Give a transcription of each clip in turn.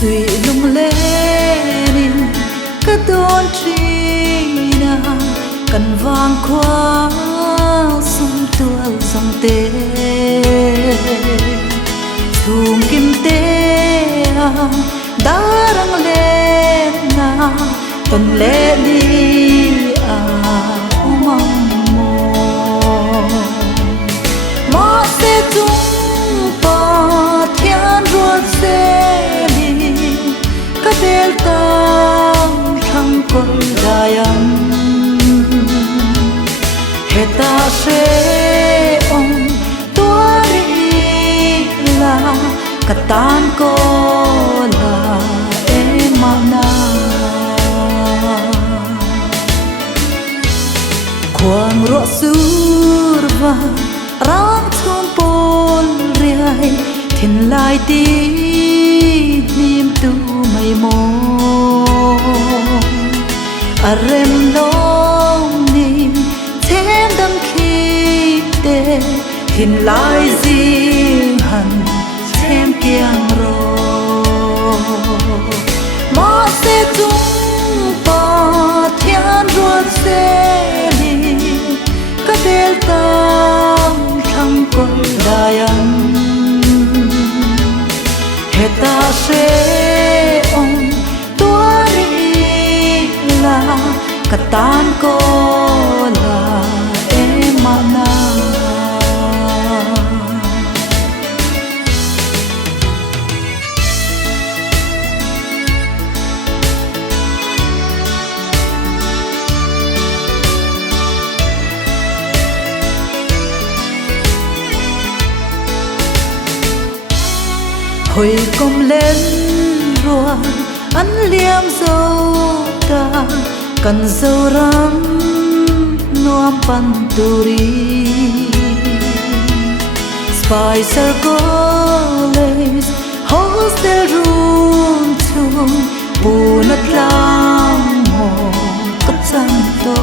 suy lung lên cái đón trina cần vang qua sông tua dòng tê thùng kim tê đã răng lên na tuần lễ đi mong mồ mà sẽ chung pa thiên ruột sẽ đi các bel tam thăng quân đại âm hết ta sẽ ông tua đi là cả tan cô là em mana quang rõ surva rang thôn pol riai thiên lai ti niềm tu mây mò arem long niềm thêm đâm khi tê thiên lai riêng hẳn thêm kiang ro mà sẽ chung pa thiên ruột sẽ đi các bel tam thăng quân đại âm hết ta sẽ ông tua đi là cả tan cô là em mana hồi công lên ruộng ăn liêm dâu ta cần dâu rắm nuông pan turi Spicer College hostel room chung punat lang mo katsanto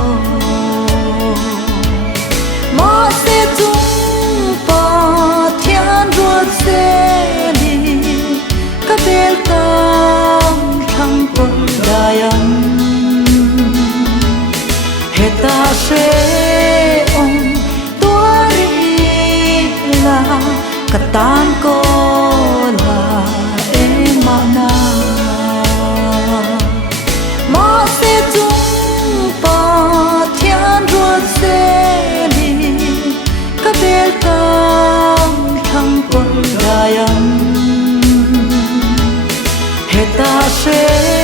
mà sẽ chung pa thiên ruột sẽ đi các bel tam thăng quân đại âm hết ta sẽ ông tua đi là cả tan cô là em mana mà sẽ chung pa thiên ruột sẽ đi các bel tam thăng quân đại âm hết ta sẽ